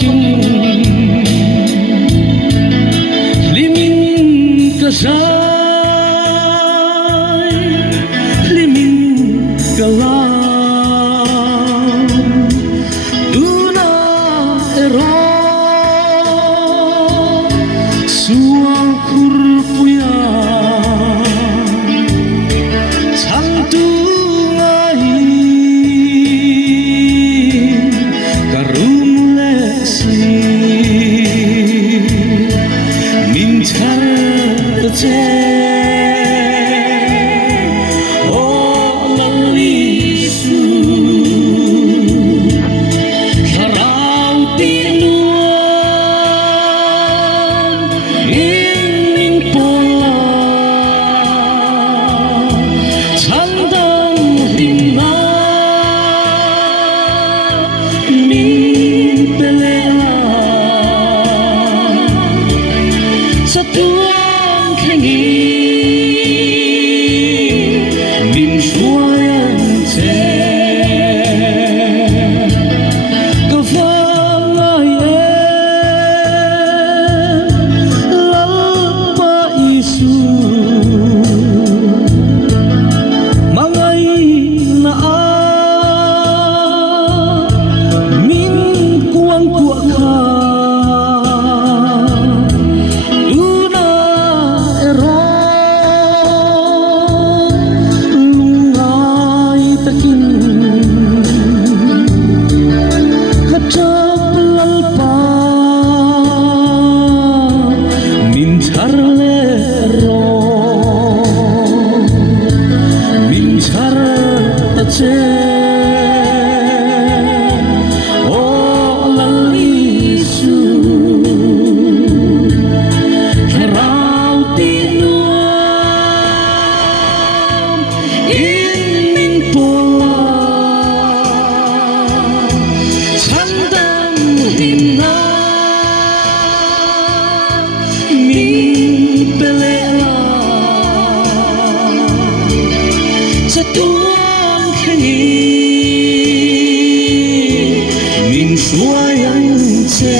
kinh limin ka sai limin ka la tuna era suang kurpuya chantu tuang khen nghi mình xuôi anh chê có vang ai em lắm ba Isu mang ai na min quang của kha tuang khen nghi mình xuôi anh chê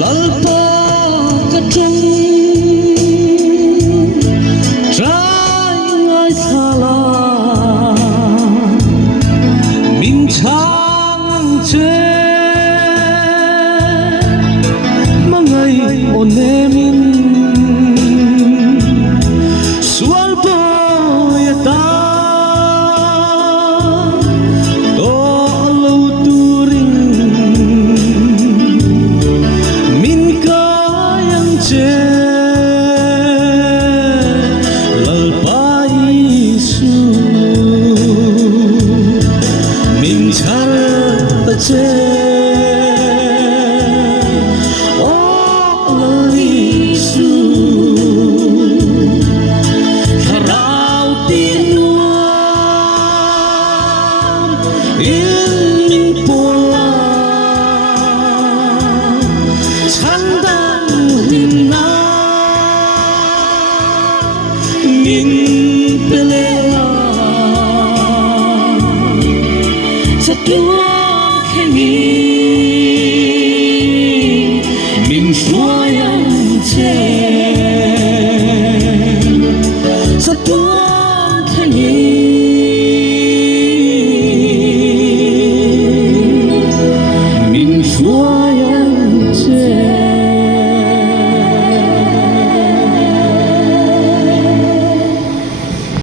lalpa ka trung trai ngai thala mình chang chê mà ngày ôn min sual boy ta to lâu turing min kayang chê lalpa Isu che oh Isu harau tinuan in pola chandang hina min pelela tuang khen nghi mình xuôi anh chê